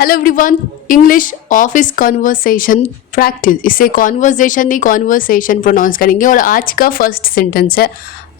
Hello everyone. English office conversation practice, इसे conversation नहीं conversation pronounce करेंगे। और आज का फर्स्ट सेंटेंस है,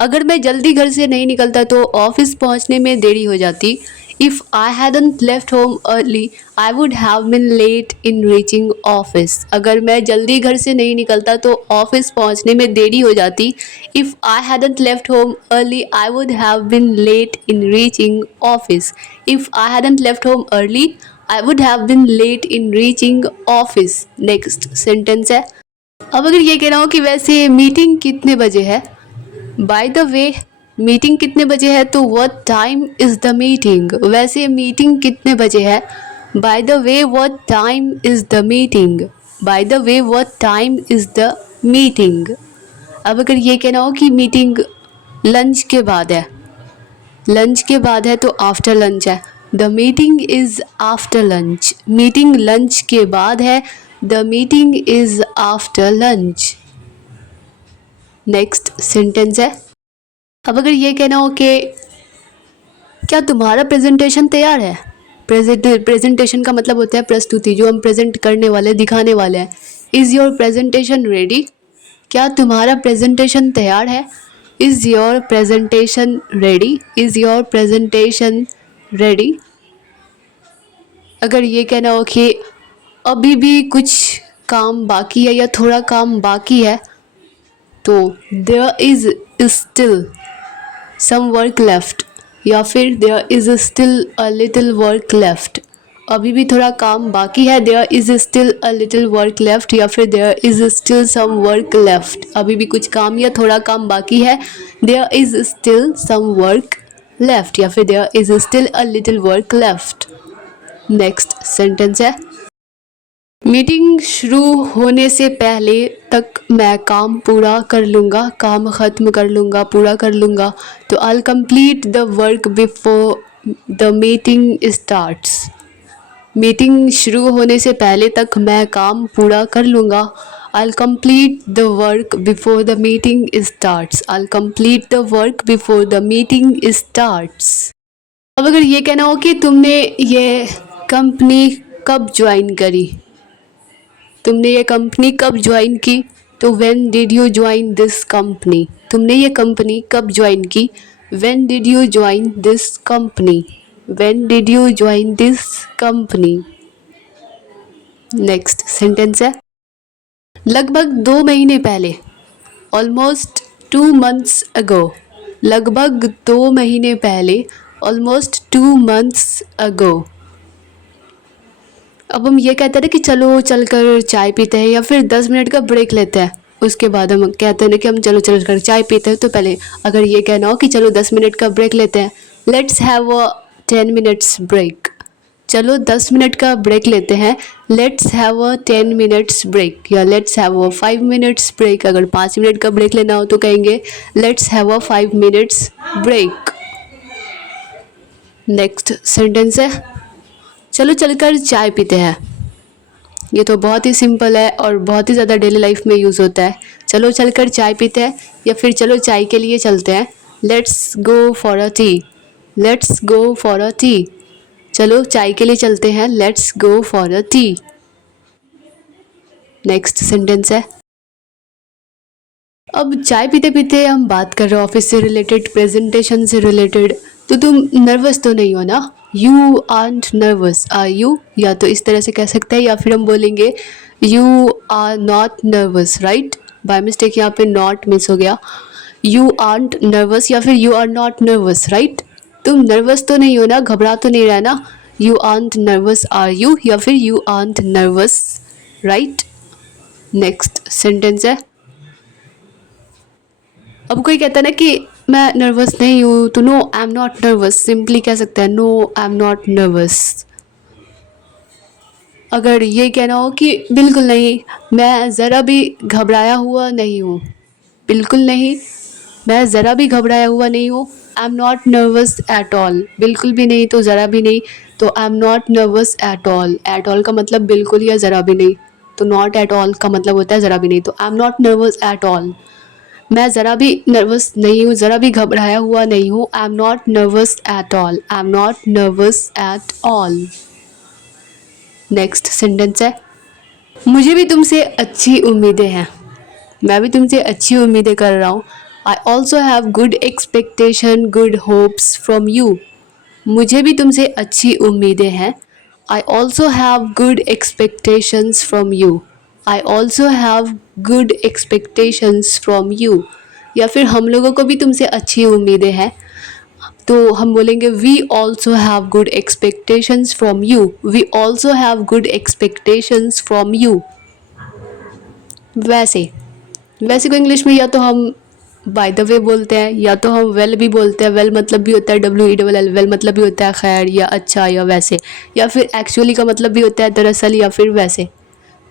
अगर मैं जल्दी घर से नहीं निकलता तो ऑफिस पहुंचने में देरी हो जाती। If I hadn't left home early I would have been late in reaching office. अगर मैं जल्दी घर से नहीं निकलता तो ऑफिस पहुंचने में देरी हो जाती। If I hadn't left home early I would have been late in reaching office. If I hadn't left home early I would have been late in reaching office. Next sentence है, अब अगर ये कह रहा हूँ कि वैसे मीटिंग कितने बजे है। बाय द वे, मीटिंग कितने बजे है तो what time is the meeting. वैसे मीटिंग कितने बजे है। Bye the way what time is the meeting. Bye the way what time is the meeting. अब अगर ये कहना हो कि मीटिंग लंच के बाद है, लंच के बाद है तो आफ्टर लंच है। The meeting is after lunch. Meeting lunch के बाद है। The meeting is after lunch. Next sentence है, अब अगर ये कहना हो कि क्या तुम्हारा प्रेजेंटेशन तैयार है। प्रेजेंटेशन का मतलब होता है प्रस्तुति, जो हम प्रेजेंट करने वाले, दिखाने वाले हैं। Is your presentation ready. क्या तुम्हारा प्रेजेंटेशन तैयार है। Is your presentation ready. Is your presentation ready. अगर ये कहना हो कि अभी भी कुछ काम बाकी है या थोड़ा काम बाकी है तो there is still some work left, या फिर there is still a little work left. अभी भी थोड़ा काम बाकी है, there is still a little work left, या फिर there is still some work left. अभी भी कुछ काम या थोड़ा काम बाकी है, there is still some work left, या फिर there is still a little work left. Next sentence है, मीटिंग शुरू होने से पहले तक मैं काम पूरा कर लूँगा, काम ख़त्म कर लूँगा, पूरा कर लूँगा। तो आई complete the work before the meeting starts. Meeting शुरू होने से पहले तक मैं काम पूरा कर लूँगा। आई complete the work before the meeting starts. I complete the work before the meeting starts. अब अगर ये कहना हो कि तुमने ये कंपनी कब ज्वाइन करी, तुमने ये कंपनी कब ज्वाइन की, तो when did you join this company. तुमने ये कंपनी कब ज्वाइन की। When did you join this company. When did you join this company. Next sentence है, लगभग 2 महीने पहले, ऑलमोस्ट 2 months अगो। लगभग 2 महीने पहले, ऑलमोस्ट 2 months अगो। अब हम ये कहते हैं ना कि चलो चलकर चाय पीते हैं, या फिर 10 मिनट का ब्रेक लेते हैं। उसके बाद हम कहते हैं ना कि हम चलो चल कर चाय पीते हैं। तो पहले अगर ये कहना हो कि चलो 10 मिनट का ब्रेक लेते हैं, let's have a 10 minutes break. चलो 10 मिनट का ब्रेक लेते हैं, let's have a 10 minutes break, या let's have a 5 minutes break. अगर 5 मिनट का ब्रेक लेना हो तो कहेंगे let's have a 5 minutes break. Next sentence है, चलो चलकर चाय पीते हैं। ये तो बहुत ही सिंपल है और बहुत ही ज़्यादा डेली लाइफ में यूज़ होता है। चलो चलकर चाय पीते हैं, या फिर चलो चाय के लिए चलते हैं। Let's go for a T. Let's go for a T. चलो चाय के लिए चलते हैं, let's go for a T. Next sentence है, अब चाय पीते पीते हम बात कर रहे हो ऑफिस से रिलेटेड, प्रेजेंटेशन से रिलेटेड, तो तुम नर्वस तो नहीं हो ना। You aren't nervous are you, या तो इस तरह से कह सकते हैं, या फिर हम बोलेंगे you are not nervous, right. By mistake यहाँ पे नॉट मिस हो गया। यू आर्ट नर्वस या फिर you are not nervous, right. तुम नर्वस तो नहीं हो ना, घबरा तो नहीं रहा ना। You aren't nervous are you, या फिर you aren't nervous, right. Next sentence है, अब कोई कहता है ना कि मैं नर्वस नहीं हूँ, तो no I am not nervous simply कह सकते हैं, no I am not nervous. अगर ये कहना हो कि बिल्कुल नहीं, मैं ज़रा भी घबराया हुआ नहीं हूँ, बिल्कुल नहीं, मैं ज़रा भी घबराया हुआ नहीं हूँ। आई am not nervous at all, बिल्कुल भी नहीं तो ज़रा भी नहीं, तो आई am not nervous at all. At all का मतलब बिल्कुल या ज़रा भी नहीं, तो नॉट एट ऑल का मतलब होता है ज़रा भी नहीं, तो आई am not nervous at all. मैं ज़रा भी नर्वस नहीं हूँ, ज़रा भी घबराया हुआ नहीं हूँ। आई am not nervous at all. I am not nervous at all. Next sentence है, मुझे भी तुमसे अच्छी उम्मीदें हैं। मैं भी तुमसे अच्छी उम्मीदें कर रहा हूँ। I also have good expectation good hopes from you. मुझे भी तुमसे अच्छी उम्मीदें हैं। I also have good expectations from you. I also have good expectations from you. या फिर हम लोगों को भी तुमसे अच्छी उम्मीदें हैं, तो हम बोलेंगे we also have good expectations from you. We also have good expectations from you. वैसे वैसे को इंग्लिश में या तो हम बाय द वे बोलते हैं, या तो हम वेल भी बोलते हैं। वेल मतलब भी होता है WELL। वेल मतलब भी होता है खैर या अच्छा या वैसे, या फिर एक्चुअली का मतलब भी होता है दरअसल या फिर वैसे।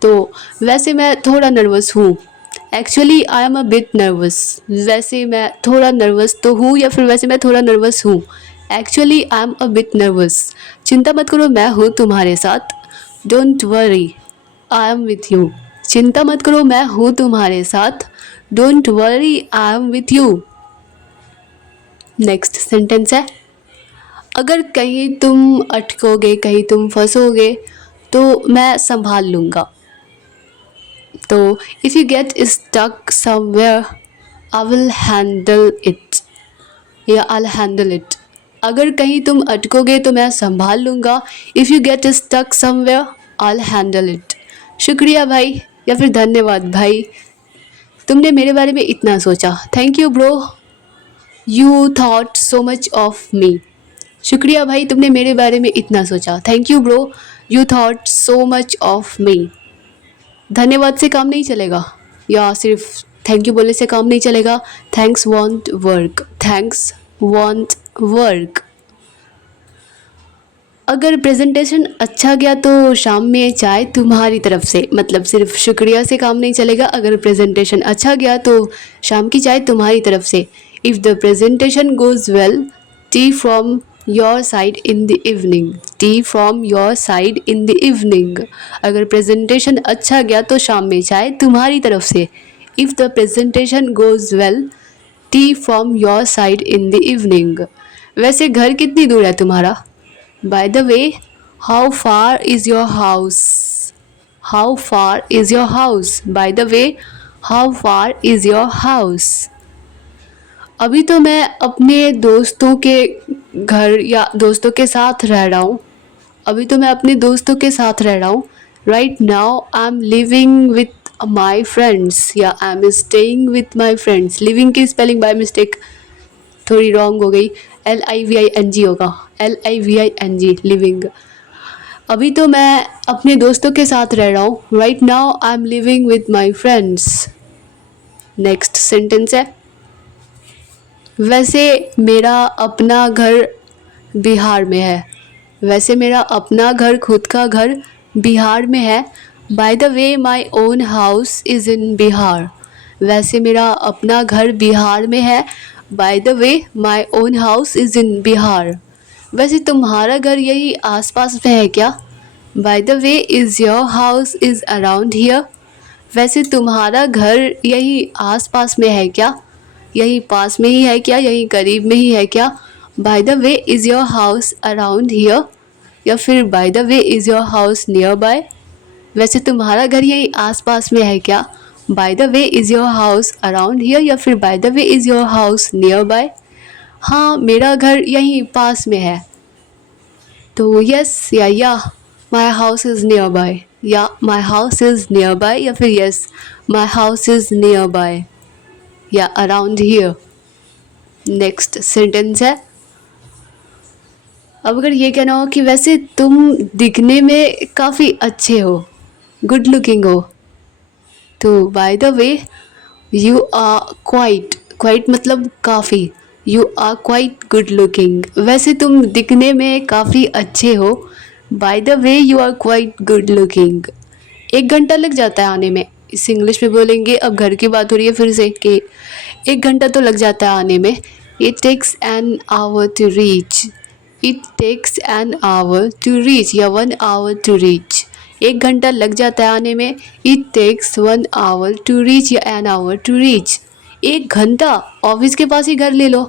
तो वैसे मैं थोड़ा नर्वस हूँ। Actually I am a bit nervous. वैसे मैं थोड़ा नर्वस तो हूँ, या फिर वैसे मैं थोड़ा नर्वस हूँ। Actually I am a bit nervous. चिंता मत करो मैं हूँ तुम्हारे साथ। Don't worry I am with you. चिंता मत करो मैं हूँ तुम्हारे साथ। Don't worry I am with you. Next sentence है, अगर कहीं तुम अटकोगे कहीं तुम फंसोगे तो मैं संभाल लूँगा। तो if you get stuck somewhere I will handle it, या आई हैंडल इट। अगर कहीं तुम अटकोगे तो मैं संभाल लूँगा। If you get stuck somewhere I handle it. शुक्रिया भाई, या फिर धन्यवाद भाई, तुमने मेरे बारे में इतना सोचा। Thank you bro, you thought so much of me. शुक्रिया भाई, तुमने मेरे बारे में इतना सोचा। Thank you bro, you thought so much of me. धन्यवाद से काम नहीं चलेगा, या सिर्फ थैंक यू बोलने से काम नहीं चलेगा। Thanks want work. Thanks want work. अगर प्रेजेंटेशन अच्छा गया तो शाम में चाय तुम्हारी तरफ से। मतलब सिर्फ शुक्रिया से काम नहीं चलेगा। अगर प्रेजेंटेशन अच्छा गया तो शाम की चाय तुम्हारी तरफ से। If the presentation goes well T from your side in the evening. T from your side in the evening. अगर प्रेजेंटेशन अच्छा गया तो शाम में चाय तुम्हारी तरफ से। If the presentation goes well T from your side in the evening. वैसे घर कितनी दूर है तुम्हारा? By the way, how far is your house? How far is your house? By the way, how far is your house? अभी तो मैं अपने दोस्तों के घर या दोस्तों के साथ रह रहा हूँ। अभी तो मैं अपने दोस्तों के साथ रह रहा हूँ। Right now I'm living with my friends, या I'm staying with my friends। Living की स्पेलिंग बाय मिस्टेक थोड़ी रॉन्ग हो गई। LIVING होगा। LIVING living. अभी तो मैं अपने दोस्तों के साथ रह रहा हूँ। Right now I am living with my friends. Next sentence है, वैसे मेरा अपना घर बिहार में है। वैसे मेरा अपना घर खुद का घर बिहार में है। Bye the way my own house is in Bihar. वैसे मेरा अपना घर बिहार में है। Bye the way my own house is in Bihar. वैसे तुम्हारा घर यही आसपास में है क्या? Bye the way is your house is around here. वैसे तुम्हारा घर यही आसपास में है क्या? यही पास में ही है क्या? यही करीब में ही है क्या? Bye the way is your house around here, या फिर bye the way is your house near by. वैसे तुम्हारा घर यही आसपास में है क्या? Bye the way is your house around here, या फिर bye the way is your house near by. हाँ मेरा घर यहीं पास में है। तो यस या my house is nearby, या my house is nearby, या फिर yes my house is nearby, या अराउंड हियर। नेक्स्ट सेंटेंस है, अब अगर ये कहना हो कि वैसे तुम दिखने में काफ़ी अच्छे हो, गुड लुकिंग हो, तो by the way you are quite. Quite मतलब काफ़ी। You are quite good looking. वैसे तुम दिखने में काफ़ी अच्छे हो। By the way you are quite good looking. 1 घंटा लग जाता है आने में। इस इंग्लिश में बोलेंगे, अब घर की बात हो रही है फिर से, कि 1 घंटा तो लग जाता है आने में। It takes an hour to reach. It takes an hour to reach, या 1 आवर टू रीच। 1 घंटा लग जाता है आने में। It takes 1 hour to reach, या एन आवर टू रीच। 1 घंटा ऑफिस के पास ही घर ले लो।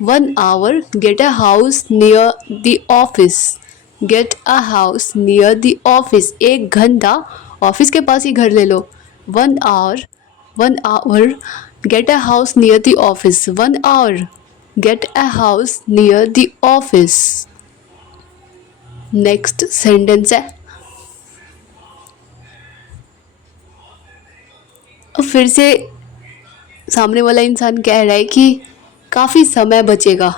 1 hour get a house near the office. Get a house near the office, 1 घंटा ऑफिस के पास ही घर ले लो. 1 hour, 1 hour get a house near the office, 1 hour get a house near the office. Next sentence है. अब फिर से सामने वाला इंसान कह रहा है कि काफ़ी समय बचेगा,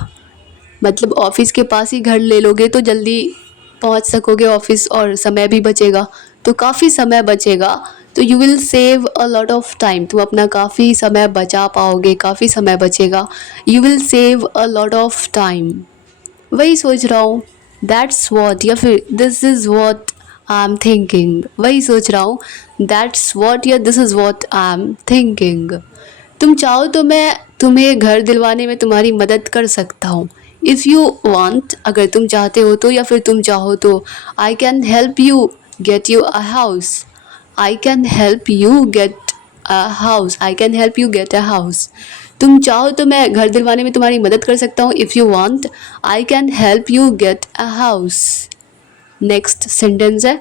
मतलब ऑफिस के पास ही घर ले लोगे तो जल्दी पहुंच सकोगे ऑफिस और समय भी बचेगा. तो काफ़ी समय बचेगा, तो you will save a lot of time, तुम अपना काफ़ी समय बचा पाओगे, काफ़ी समय बचेगा. You will save a lot of time. वही सोच रहा हूँ, दैट्स वॉट, या फिर this is what I am thinking. वही सोच रहा हूँ, दैट्स वॉट या this is what I am thinking. तुम चाहो तो मैं तुम्हें घर दिलवाने में तुम्हारी मदद कर सकता हूँ. इफ़ यू वांट, अगर तुम चाहते हो तो, या फिर तुम चाहो तो. I can help you get you a house. I can help you get a house. I can help you get a house. तुम चाहो तो मैं घर दिलवाने में तुम्हारी मदद कर सकता हूँ. If you want I can help you get a house. Next sentence है.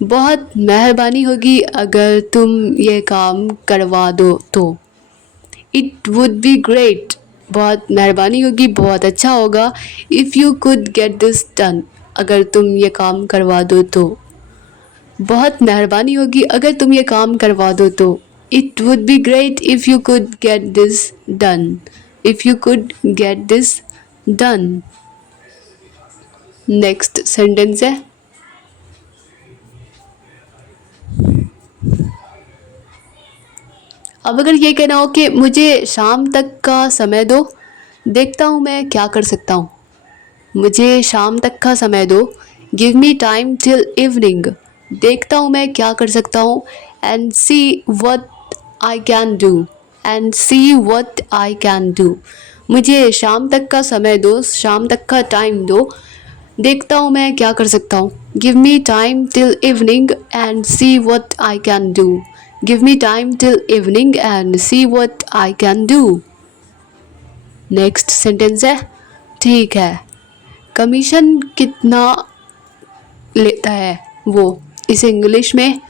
बहुत मेहरबानी होगी अगर तुम ये काम करवा दो तो. इट वुड बी ग्रेट, बहुत मेहरबानी होगी, बहुत अच्छा होगा. If you could get this done, अगर तुम ये काम करवा दो तो. बहुत मेहरबानी होगी अगर तुम ये काम करवा दो तो. It would be great if you could get this done. If you could get this done. Next sentence है. अब अगर ये कहना हो कि मुझे शाम तक का समय दो, देखता हूँ मैं क्या कर सकता हूँ. मुझे शाम तक का समय दो. Give me time till evening, देखता हूँ मैं क्या कर सकता हूँ. And see what I can do. And see what I can do. मुझे शाम तक का समय दो, शाम तक का टाइम दो, देखता हूँ मैं क्या कर सकता हूँ. Give me time till evening and see what I can do. Give me time till evening and see what I can do. Next sentence है. ठीक है. कमीशन कितना लेता है वो. इसे इंग्लिश में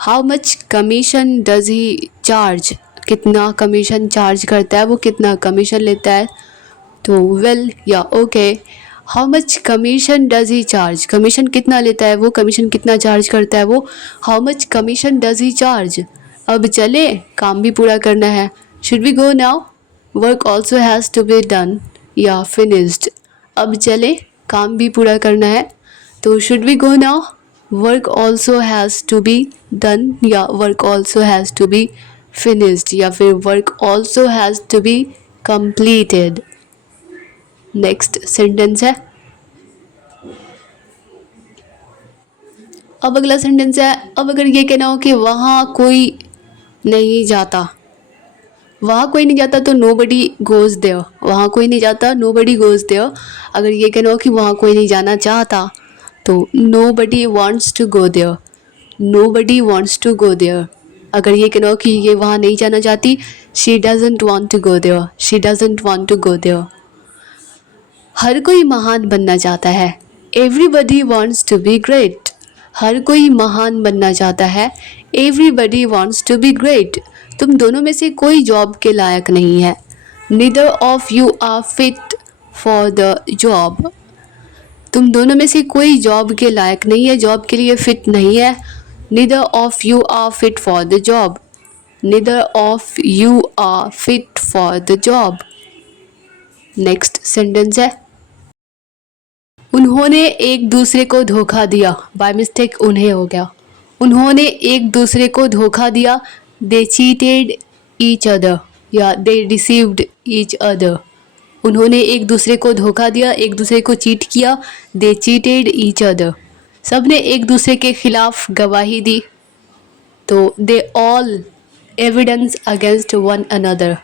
how much commission does he charge, कितना कमीशन चार्ज करता है वो, कितना कमीशन लेता है. तो वेल या okay, how much commission does he charge, commission कितना लेता है वो, कमीशन कितना चार्ज करता है वो. How much commission does he charge. अब चले, काम भी पूरा करना है. Should we go now, work also has to be done या फिनिश्ड. अब चले, काम भी पूरा करना है. तो should we go now, work also has to be done या work also has to be finished या फिर work also has to be completed. Next sentence है. अब अगला सेंटेंस है. अब अगर ये कहना हो कि वहाँ कोई नहीं जाता, वहाँ कोई नहीं जाता तो नो बडी गोज़ देयर. वहाँ कोई नहीं जाता, नो बडी गोज़ देयर. अगर ये कहना हो कि वहाँ कोई नहीं जाना चाहता तो nobody wants to go there. Nobody wants to go there. अगर ये कहना हो कि ये वहाँ नहीं जाना चाहती, she doesn't want to go there. She doesn't want to go there. हर कोई महान बनना चाहता है. Everybody wants to be great. हर कोई महान बनना चाहता है. Everybody wants to be great. तुम दोनों में से कोई जॉब के लायक नहीं है. Neither of you are fit for the job. तुम दोनों में से कोई जॉब के लायक नहीं है, जॉब के लिए फिट नहीं है. Neither of you are fit for the job. Neither of you are fit for the job. Next sentence है. उन्होंने एक दूसरे को धोखा दिया. बाय मिस्टेक उन्हें हो गया. उन्होंने एक दूसरे को धोखा दिया. दे चीटेड ईच अदर या दे डिसीव्ड ईच अदर. उन्होंने एक दूसरे को धोखा दिया, एक दूसरे को चीट किया. दे चीटेड ईच अदर. सब ने एक दूसरे के खिलाफ गवाही दी. तो they all evidence against one another.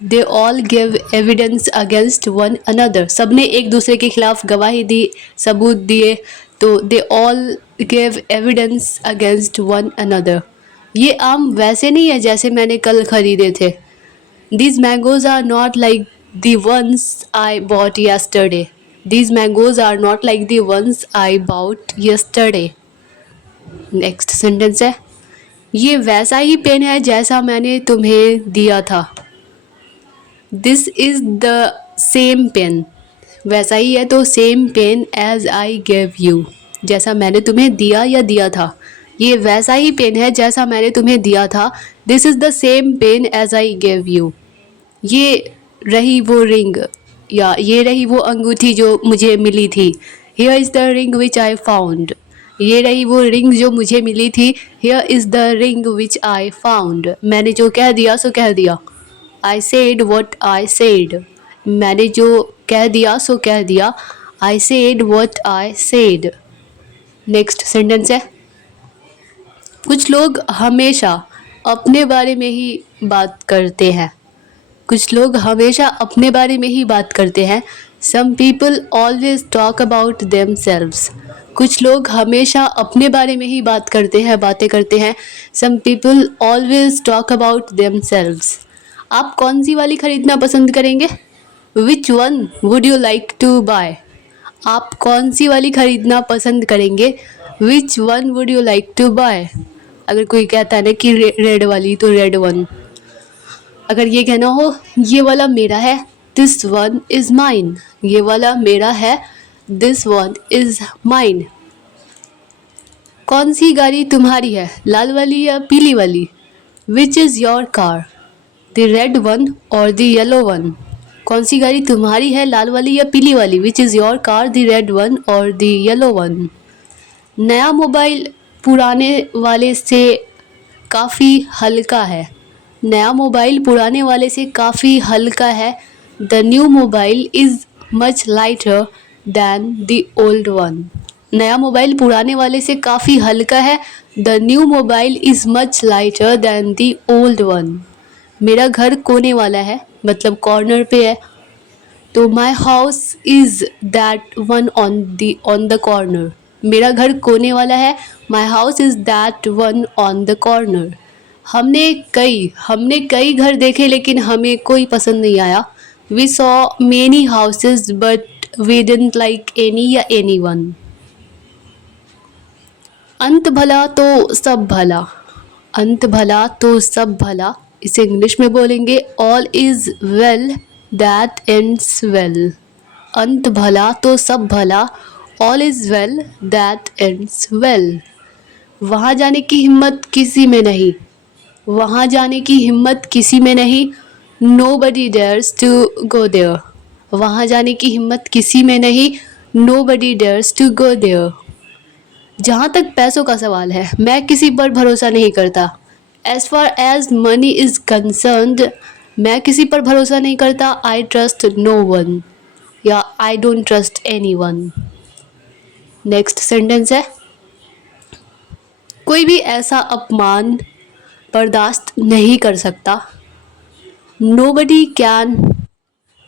They all give evidence against one another. सब ने एक दूसरे के खिलाफ गवाही दी, सबूत दिए. तो they all give evidence against one another. ये आम वैसे नहीं है जैसे मैंने कल खरीदे थे. These mangoes are not like the ones I bought yesterday. These mangoes are not like the ones I bought yesterday. Next sentence है, ये वैसा ही पेन है जैसा मैंने तुम्हें दिया था. This is the same pen. वैसा ही है तो same pen as I gave you. जैसा मैंने तुम्हें दिया था. ये वैसा ही पेन है जैसा मैंने तुम्हें दिया था. This is the same pen as I gave you. ये रही वो रिंग या ये रही वो अंगूठी जो मुझे मिली थी. Here is the ring which I found. ये रही वो रिंग जो मुझे मिली थी. Here is the ring which I found. मैंने जो कह दिया सो कह दिया. I said what I said. मैंने जो कह दिया सो कह दिया. I said what I said. Next sentence है, कुछ लोग हमेशा अपने बारे में ही बात करते हैं. कुछ लोग हमेशा अपने बारे में ही बात करते हैं. Some people always talk about themselves. कुछ लोग हमेशा अपने बारे में ही बात करते हैं, बातें करते हैं. Some people always talk about themselves. आप कौन सी वाली खरीदना पसंद करेंगे? Which one would you like to buy. आप कौन सी वाली खरीदना पसंद करेंगे? Which one would you like to buy. अगर कोई कहता है ना कि रेड वाली तो रेड वन. अगर ये कहना हो ये वाला मेरा है, दिस वन इज़ माइन. ये वाला मेरा है, दिस वन इज़ माइन. कौन सी गाड़ी तुम्हारी है, लाल वाली या पीली वाली? Which is your car, the red one और द येलो वन. कौन सी गाड़ी तुम्हारी है, लाल वाली या पीली वाली? Which is your car, the red one और द येलो वन. नया मोबाइल पुराने वाले से काफ़ी हल्का है. नया मोबाइल पुराने वाले से काफ़ी हल्का है. The new mobile is much lighter then the old one. नया मोबाइल पुराने वाले से काफ़ी हल्का है. The new mobile is much lighter then the old one. मेरा घर कोने वाला है, मतलब कॉर्नर पे है. तो माई house is that one on the corner. मेरा घर कोने वाला है. माई house is that one on the corner. हमने कई घर देखे लेकिन हमें कोई पसंद नहीं आया. We saw many houses but we didn't like any या एनी वन. अंत भला तो सब भला. अंत भला तो सब भला. इसे इंग्लिश में बोलेंगे, all is well that ends well. अंत भला तो सब भला. All is well that ends well. वहाँ जाने की हिम्मत किसी में नहीं. वहाँ जाने की हिम्मत किसी में नहीं. Nobody dares to go there. वहाँ जाने की हिम्मत किसी में नहीं. Nobody dares to go there. जहाँ तक पैसों का सवाल है, मैं किसी पर भरोसा नहीं करता. As far as money is concerned, मैं किसी पर भरोसा नहीं करता. I trust no one या I don't trust anyone. Next sentence है, कोई भी ऐसा अपमान बर्दाश्त नहीं कर सकता. Nobody can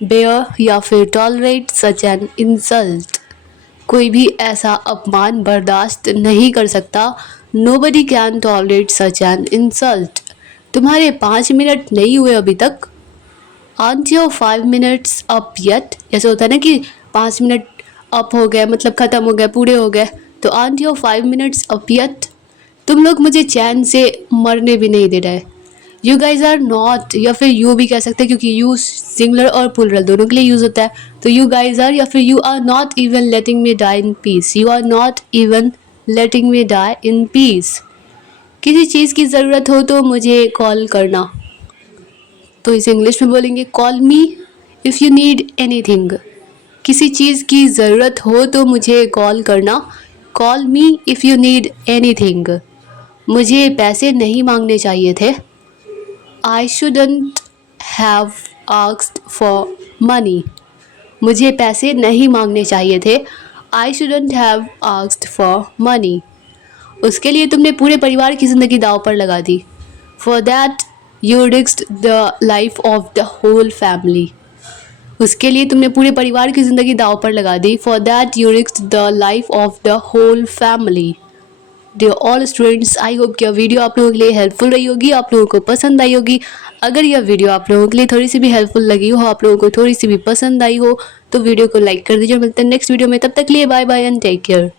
bear या फिर tolerate such an insult. कोई भी ऐसा अपमान बर्दाश्त नहीं कर सकता. Nobody can tolerate such an insult. तुम्हारे 5 मिनट नहीं हुए अभी तक. Aren't your 5 minutes up yet? ऐसे होता है ना कि 5 मिनट अप हो गए, मतलब ख़त्म हो गए, पूरे हो गए. तो aren't your 5 minutes up yet? तुम लोग मुझे चैन से मरने भी नहीं दे रहे. यू गाइज आर नॉट, या फिर यू भी कह सकते हैं क्योंकि यू सिंगुलर और प्लूरल दोनों के लिए यूज़ होता है. तो यू गाइज आर या फिर you are not even letting me die in peace. You are not even letting me die in peace. किसी चीज़ की ज़रूरत हो तो मुझे कॉल करना. तो इसे इंग्लिश में बोलेंगे, call me if you need anything. किसी चीज़ की ज़रूरत हो तो मुझे कॉल करना. Call me if you need anything. मुझे पैसे नहीं मांगने चाहिए थे. I shouldn't have asked for money. मुझे पैसे नहीं मांगने चाहिए थे. I shouldn't have asked for money. उसके लिए तुमने पूरे परिवार की ज़िंदगी दांव पर लगा दी. For that you risked the life of the whole family. उसके लिए तुमने पूरे परिवार की ज़िंदगी दांव पर लगा दी. For that you risked the life of the whole family. Dear all students, I hope कि यह वीडियो आप लोगों के लिए हेल्पफुल रही होगी, आप लोगों को पसंद आई होगी। अगर यह वीडियो आप लोगों के लिए थोड़ी सी भी हेल्पफुल लगी हो, आप लोगों को थोड़ी सी भी पसंद आई हो, तो वीडियो को लाइक कर दीजिए। मिलते हैं नेक्स्ट वीडियो में, तब तक के लिए bye bye and take care.